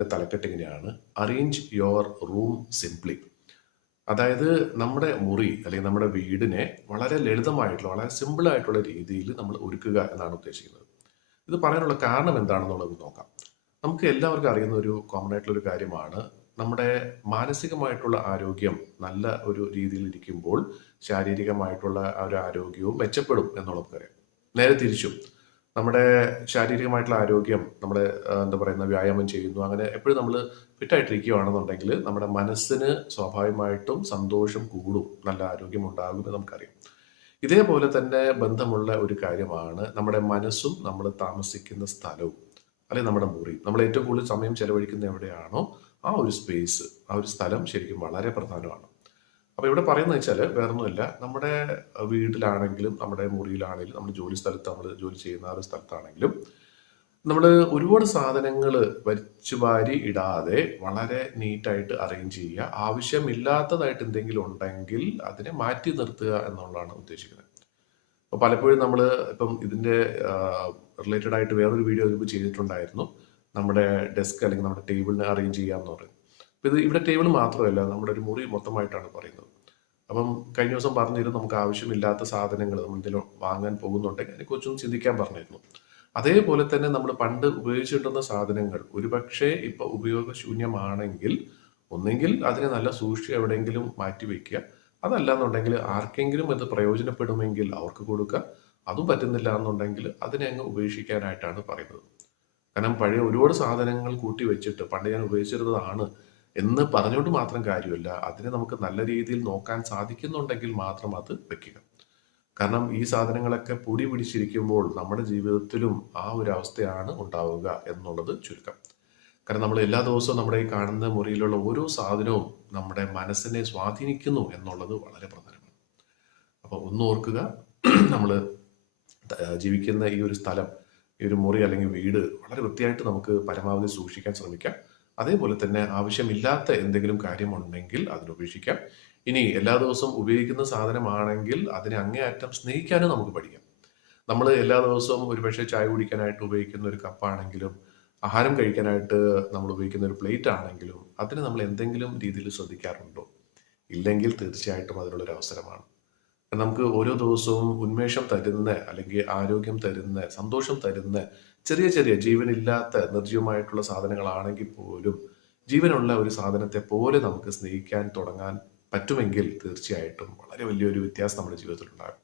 തലക്കെട്ട് ഇങ്ങനെയാണ്: arrange your room simply. അതായത് നമ്മുടെ മുറി അല്ലെങ്കിൽ നമ്മുടെ വീടിനെ വളരെ ലളിതമായിട്ടുള്ള, വളരെ സിമ്പിൾ ആയിട്ടുള്ള രീതിയിൽ നമ്മൾ ഒരുക്കുക എന്നാണ് ഉദ്ദേശിക്കുന്നത്. ഇത് പറയാനുള്ള കാരണം എന്താണെന്നുള്ളത് നോക്കാം. നമുക്ക് എല്ലാവർക്കും അറിയുന്ന ഒരു കോമൺ ആയിട്ടുള്ള ഒരു കാര്യമാണ്, നമ്മുടെ മാനസികമായിട്ടുള്ള ആരോഗ്യം നല്ല ഒരു രീതിയിൽ ഇരിക്കുമ്പോൾ ശാരീരികമായിട്ടുള്ള ആ ഒരു ആരോഗ്യവും മെച്ചപ്പെടും എന്നുള്ളത് കാര്യം. നേരെ തിരിച്ചും നമ്മുടെ ശാരീരികമായിട്ടുള്ള ആരോഗ്യം, നമ്മുടെ എന്താ പറയുന്ന വ്യായാമം ചെയ്യുന്നു, അങ്ങനെ എപ്പോഴും നമ്മൾ ഫിറ്റായിട്ടിരിക്കുകയാണെന്നുണ്ടെങ്കിൽ നമ്മുടെ മനസ്സിന് സ്വാഭാവികമായിട്ടും സന്തോഷം കൂടും, നല്ല ആരോഗ്യം ഉണ്ടാകുമെന്ന് നമുക്കറിയാം. ഇതേപോലെ തന്നെ ബന്ധമുള്ള ഒരു കാര്യമാണ് നമ്മുടെ മനസ്സും നമ്മൾ താമസിക്കുന്ന സ്ഥലവും, അല്ലെങ്കിൽ നമ്മുടെ മുറി. നമ്മൾ ഏറ്റവും കൂടുതൽ സമയം ചെലവഴിക്കുന്ന എവിടെയാണോ ആ ഒരു സ്പേസ്, ആ ഒരു സ്ഥലം ശരിക്കും വളരെ പ്രധാനമാണ്. അപ്പൊ ഇവിടെ പറയുന്നത് വെച്ചാൽ വേറൊന്നുമില്ല, നമ്മുടെ വീട്ടിലാണെങ്കിലും നമ്മുടെ മുറിയിലാണെങ്കിലും നമ്മുടെ ജോലി സ്ഥലത്ത്, നമ്മൾ ജോലി ചെയ്യുന്ന ആ ഒരു സ്ഥലത്താണെങ്കിലും നമ്മൾ ഒരുപാട് സാധനങ്ങൾ വലിച്ചു വാരി ഇടാതെ വളരെ നീറ്റായിട്ട് അറേഞ്ച് ചെയ്യുക. ആവശ്യമില്ലാത്തതായിട്ട് എന്തെങ്കിലും ഉണ്ടെങ്കിൽ അതിനെ മാറ്റി നിർത്തുക എന്നുള്ളതാണ് ഉദ്ദേശിക്കുന്നത്. അപ്പോൾ പലപ്പോഴും നമ്മൾ ഇപ്പം ഇതിന്റെ റിലേറ്റഡ് ആയിട്ട് വേറൊരു വീഡിയോ ഇതിപ്പോൾ ചെയ്തിട്ടുണ്ടായിരുന്നു, നമ്മുടെ ഡെസ്ക് അല്ലെങ്കിൽ നമ്മുടെ ടേബിളിനെ അറേഞ്ച് ചെയ്യാന്ന് പറയും. അപ്പോൾ ഇത് ഇവിടെ ടേബിൾ മാത്രമല്ല, നമ്മുടെ ഒരു മുറി മൊത്തമായിട്ടാണ് പറയുന്നത്. അപ്പം കഴിഞ്ഞ ദിവസം പറഞ്ഞിരുന്നു, നമുക്ക് ആവശ്യമില്ലാത്ത സാധനങ്ങൾ നമ്മൾ എന്തെങ്കിലും വാങ്ങാൻ പോകുന്നുണ്ടെങ്കിൽ അതിനെക്കുറിച്ചൊന്ന് ചിന്തിക്കാൻ പറഞ്ഞിരുന്നു. അതേപോലെ തന്നെ നമ്മൾ പണ്ട് ഉപയോഗിച്ചിട്ടുന്ന സാധനങ്ങൾ ഒരുപക്ഷെ ഇപ്പൊ ഉപയോഗശൂന്യമാണെങ്കിൽ ഒന്നെങ്കിൽ അതിനെ നല്ല സൂക്ഷിച്ച് എവിടെയെങ്കിലും മാറ്റി വെക്കുക, അതല്ല എന്നുണ്ടെങ്കിൽ ആർക്കെങ്കിലും അത് പ്രയോജനപ്പെടുമെങ്കിൽ അവർക്ക് കൊടുക്കുക. അതും പറ്റുന്നില്ല എന്നുണ്ടെങ്കിൽ അതിനെ അങ്ങ് ഉപേക്ഷിക്കാനായിട്ടാണ് പറയുന്നത്. കാരണം പഴയ ഒരുപാട് സാധനങ്ങൾ കൂട്ടി വെച്ചിട്ട് പണ്ട് ഞാൻ ഉപയോഗിച്ചിരുന്നതാണ് എന്ന് പറഞ്ഞുകൊണ്ട് മാത്രം കാര്യമില്ല. അതിനെ നമുക്ക് നല്ല രീതിയിൽ നോക്കാൻ സാധിക്കുന്നുണ്ടെങ്കിൽ മാത്രം അത് വെക്കുക. കാരണം ഈ സാധനങ്ങളൊക്കെ പൊടി പിടിച്ചിരിക്കുമ്പോൾ നമ്മുടെ ജീവിതത്തിലും ആ ഒരു അവസ്ഥയാണ് ഉണ്ടാവുക എന്നുള്ളത് ചുരുക്കം. കാരണം നമ്മൾ എല്ലാ ദിവസവും നമ്മുടെ ഈ കാണുന്ന മുറിയിലുള്ള ഓരോ സാധനവും നമ്മുടെ മനസ്സിനെ സ്വാധീനിക്കുന്നു എന്നുള്ളത് വളരെ പ്രധാനമാണ്. അപ്പോൾ ഒന്ന് ഓർക്കുക, നമ്മൾ ജീവിക്കുന്ന ഈ ഒരു സ്ഥലം, ഈ ഒരു മുറി അല്ലെങ്കിൽ വീട് വളരെ വൃത്തിയായിട്ട് നമുക്ക് പരമാവധി സൂക്ഷിക്കാൻ ശ്രമിക്കാം. അതേപോലെ തന്നെ ആവശ്യമില്ലാത്ത എന്തെങ്കിലും കാര്യമുണ്ടെങ്കിൽ അതിനുപേക്ഷിക്കാം. ഇനി എല്ലാ ദിവസവും ഉപയോഗിക്കുന്ന സാധനമാണെങ്കിൽ അതിനെ അങ്ങേയറ്റം സ്നേഹിക്കാനും നമുക്ക് പഠിക്കാം. നമ്മൾ എല്ലാ ദിവസവും ഒരുപക്ഷെ ചായ കുടിക്കാനായിട്ട് ഉപയോഗിക്കുന്ന ഒരു കപ്പാണെങ്കിലും, ആഹാരം കഴിക്കാനായിട്ട് നമ്മൾ ഉപയോഗിക്കുന്ന ഒരു പ്ലേറ്റ് ആണെങ്കിലും അതിന് നമ്മൾ എന്തെങ്കിലും രീതിയിൽ ശ്രദ്ധിക്കാറുണ്ടോ? ഇല്ലെങ്കിൽ തീർച്ചയായിട്ടും അതിനുള്ളൊരു അവസരമാണ്. നമുക്ക് ഓരോ ദിവസവും ഉന്മേഷം തരുന്ന, അല്ലെങ്കിൽ ആരോഗ്യം തരുന്ന, സന്തോഷം തരുന്ന ചെറിയ ചെറിയ ജീവനില്ലാത്ത നിർജ്ജീവമായിട്ടുള്ള സാധനങ്ങളാണെങ്കിൽ പോലും ജീവനുള്ള ഒരു സാധനത്തെ പോലെ നമുക്ക് സ്നേഹിക്കാൻ തുടങ്ങാൻ പറ്റുമെങ്കിൽ തീർച്ചയായിട്ടും വളരെ വലിയൊരു വ്യത്യാസം നമ്മുടെ ജീവിതത്തിൽ ഉണ്ടാകും.